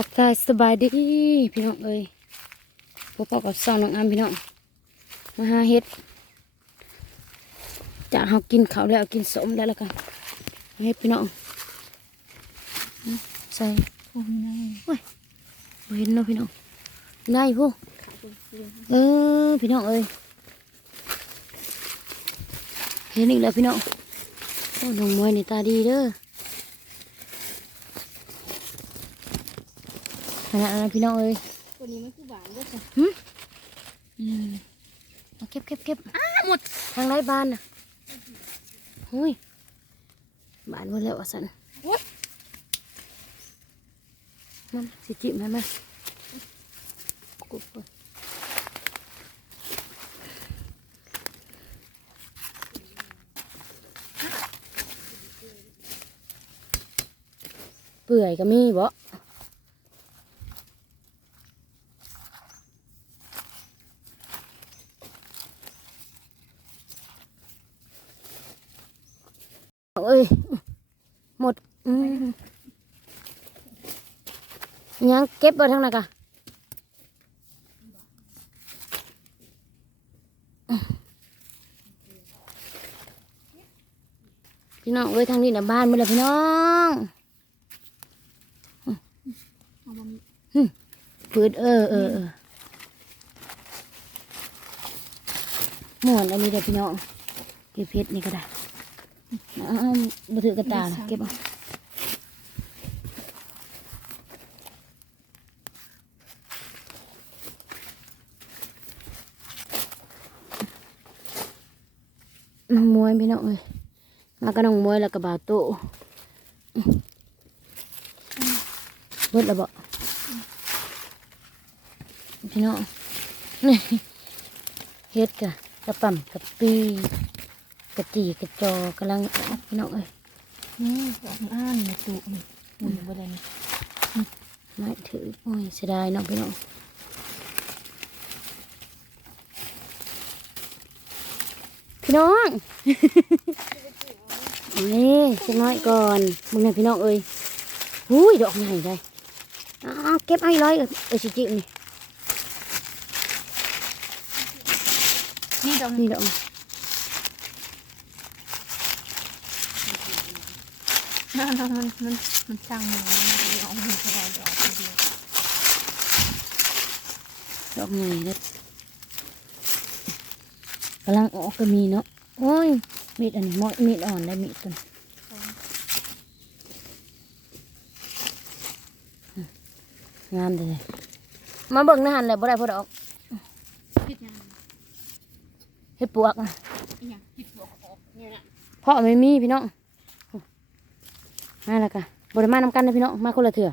ทักทายสบายดีพี่น้องเอ้ยพวกพ่อกับสาวน้องอามพี่น้องมาหาเฮ็ดจากเฮากินเขาแล้วกินสมแล้วล้วกันมาเฮ็ดพี่น้องใส่โอ้ยนายบ่เห็นเนาะพี่น้องได้ผู้เออพี่น้องเอ้ยเห็นอีกแล้วพี่น้องโอ้น้องมวยนี่ตาดีเด้อ ขนาดนั้นพี่น้องเอ้ยตัวนี้มันคือหวานด้วยจ้ะอืมเอาเก็บเก็บเก็บอ้าหมดทางไรบ้านน่ะหุยบ้านหมดแล้วอะสันมันสิจิบไหมไหมกุบก่อนเปื่อยก็มีบ่ เอ้ยหมดอยังเก็บไว้ทางไหนกะพี่น้องเอ้ยทางนี้นะบ้านหมาเลยพี่น้องฟืดเออเออเออหมวนอันนี้เดี๋ยวพี่น้องเก็บเพชรนี่ก็ได้ บ่ถือกระตาล่ะเก็บเอาน้องมวยพี่น้องเอ้ยมากับน้องมวยแล้วก็บ่าวโตเบิดแล้วบ่พี่น้องนี่เฮ็ดกะกระปั่มกระปี กระจีกระจอกำลังออกพี่น้องเอ้ยนี่อ่านในตู้นี่หมุนบ่ได้นี่ไม่ถือโอ้ยเสียดายเนาะพี่น้องพี่น้องนี่สักน้อยก่อนมึงเนี่ยพี่น้องเอ้ยหุ้ยดอกใหญ่เลยอ้าเก็บไอ้ร้อยเอ้ยสิจินี่นี่ดอกนี่ดอก มันมันมันมันช่างมันมันเอามือเข้าไปดอกเดียวดอกใหญ่เลยกำลังออกก็มีเนาะโอ้ยมีดอันนี้มอดมีดอ่อนได้มีดตัวนี้งามเลยมาเบิ่งหน้าหันเลยบ่ได้พอดอกคิดยังเฮ็ดปวกอะอีหยังคิดบวกออกเนี่ยนะเพราะไม่มีพี่น้อง มาแล้วกะบริมานำกันนะพี่น้องมาคนละเถื่อ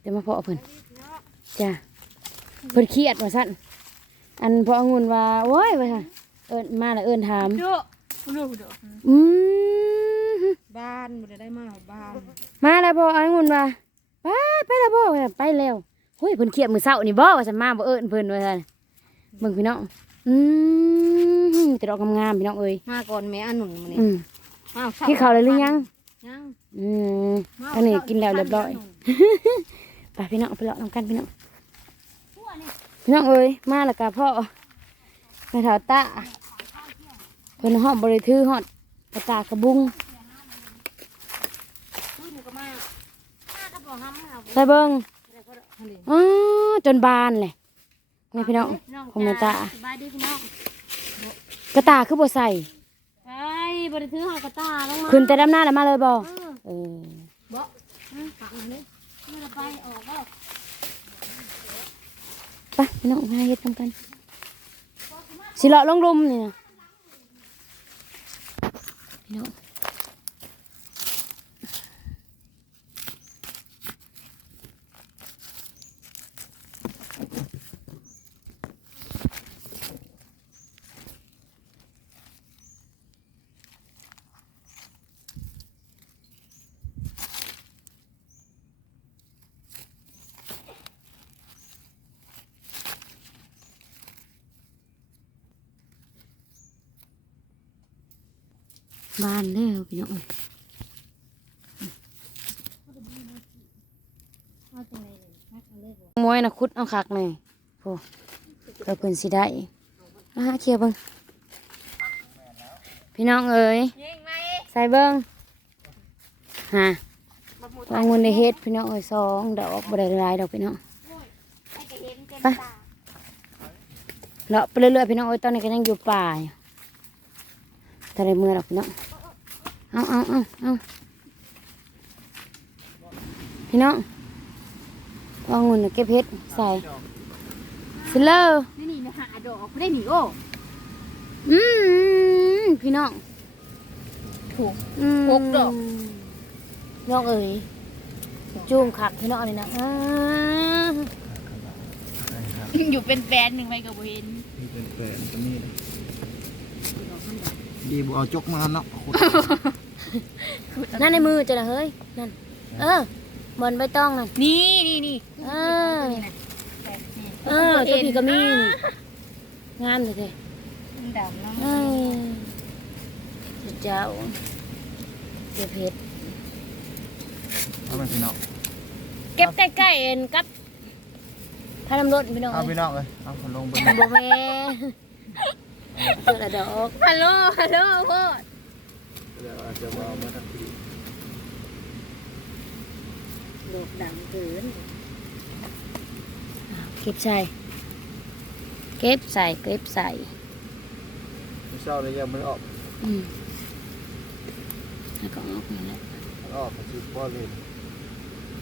เดี๋ยวมาเพาะเพิ่นจ้าเพิ่นเครียดว่าสั่นอันพอองุ่นว่าโอ้ยว่าซั่นเอิ้นมาแล้วเอิ้นถามดูดูดูอืมบ้านบ่ได้มาบ้านมาแล้วพอองุ่นว่าไปไปแล้วบ่ว่าไปแล้วเฮ้ยเพิ่นเครียดมื้อเช้านี่บ่ว่าซั่นมาบ่เอิ้นเพิ่นว่าซั่นเบิ่งพี่น้องอืมแต่ดอกงามๆพี่น้องเอ้ยมาก่อนแม่อันหนุนมานี่อืมมาพี่เขาวเลยหรือยัง ยังอืมอันนี้กินแล้วเรียบร้อยไปพี่น้องไปเลาะน้ำกันพี่น้องพี่น้องเอ้ยมาแล้วกะพ่อในแถวตาเพิ่นหอบบริทือหอดกระตากระบุงพูดหนูก็มามาก็บอกห้ามเอาใส่เบิ้งอันนี้อ๋อจนบานเลยนี่พี่น้องของแม่ตาสบายดีพี่น้องกระตาคือบ่ใส่ไป บริถือหอกระตาลงมาขึ้นแต่ดำหน้าแล้วมาเลยบ่เออเออบ่อืมฝังอันนี้เมื่อไปออกก็ไปพี่น้องมาเฮ็ดทำกันสิเลาะลงลุมนี่นะพี่น้อง บานเด้อพี่น้องมวยนะคุดเอาคักหน่อยโอ้เพื่อเพิ่นสิได้อ่าเคลียร์เบิ่งพี่น้องเอ้ยยิงไหมใส่เบิ่งฮะวางเงินในเฮ็ดพี่น้องเอ้ยสองดอกบ่ได้ลายดอกพี่น้องไปเลาะไปเรื่อยๆพี่น้องเอ้ยตอนนี้ก็ยังอยู่ป่าอยู่ แต่ในมือดอกพี่น้องเอาเอาเอาเอาพี่น้องวางเงินน่ะเก็บเฮ็ดใส่สิเลอนี่นี่นะหาดอกไม่ได้หนีโอ้อืมพี่น้องถูกอืมหกดอกน้องเอ๋ยจูงขักพี่น้องนี่นะอ่าอยู่เป็นแฟนหนึ่งไปกับเวนนี่เป็นแฟนตัวนี้เลย ดีบ่เอาจกมาเนาะขุดนั่นในมือจะนะเฮ้ยนั่นเออเหมือนใบตองนั่นนี่นี่นี่เออเออตัวพี่ก็มีนี่งามเลยเด้ดำน้เอ้ยสุดเจ้าเก็บเห็ดเอาไปพี่น้องเก็บใกล้ๆเอ็นกับพาน้ำรถพี่น้องเอาเอ้พี่ยน้องเลยเอาคนลงไปบ่แม่ เจอละดอกฮัลโหลฮัลโหลพ่อเดี๋ยวจะมาเอามาทันทีดอกดังเกินเก็บใส่เก็บใส่เก็บใส่ไม่เศร้าเลยยังไม่ออกอืมแล้วก็ออกมาแล้วออกก็คือพ่อเลย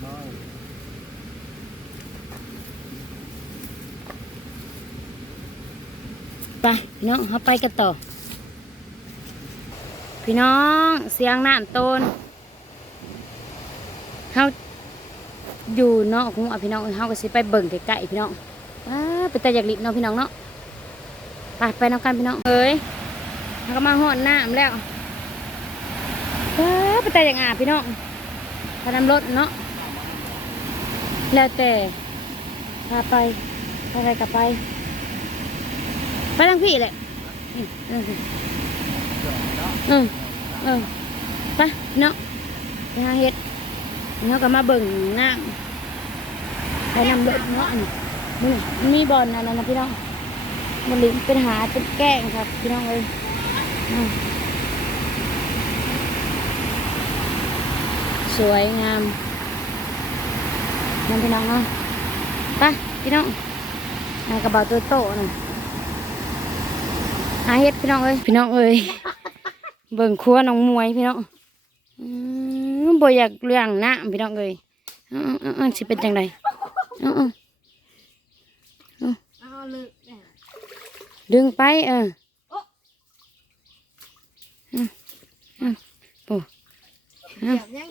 น้อย ไปพี่น้องเขาไปกันต่อ พี่น้องเสียงน้ำต้นเขาอยู่เนาะของอะพี่น้องเขาก็สิไปเบิ่งใกล้ๆพี่น้องว้าไปแต่อยากลิบเนาะพี่น้องเนาะไปไปน้ำกันพี่น้องเอ้ยเขาก็มาหอดน้ำแล้วว้าไปแต่อยากอาบพี่น้องพาน้ำรถเนาะแล้วแต่พาไปพาไปกับไป ไปทางพี่แหละอืมอืมอือไปเนาะไปหาเห็ดเนาะก็มาเบิ่งน้ำไปนำรถเนาะนี่นี่มีบอลอะไรนะพี่น้องมันลิงเป็นหาเป็นแก้งครับพี่น้องเลยอืมสวยงามนั่นพี่น้องเนาะไปพี่น้องกระเป๋าตัวโตน่ะ หาเฮ็ดพี่น้องเอ้ยพี่น้องเอ้ยเบิ่งครัวน้องมวยพี่น้องอืมบ่อยากเรื่องน้ำพี่น้องเอ้ยเอ้าๆๆสิเป็นจังไดเอ้าเอาเลยเนี่ยๆดึงไปเอออืมอืมโอ้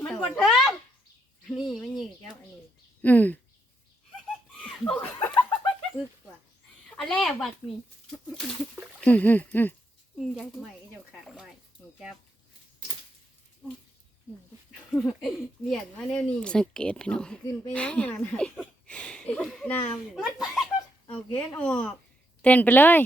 มันบนเทิงนี่มันยิงเจ้าอันนี้อืมปึ๊กกว่า อันแรกบัดนี่อืมอืมอืมยิงใจไม่ก็จะขาดไว้นี่จับเบียดมาแนวนี้สังเกตพี่น้องขึ้นไปยังงานน้ำเอาเกณฑ์ออกเต้นไปเลย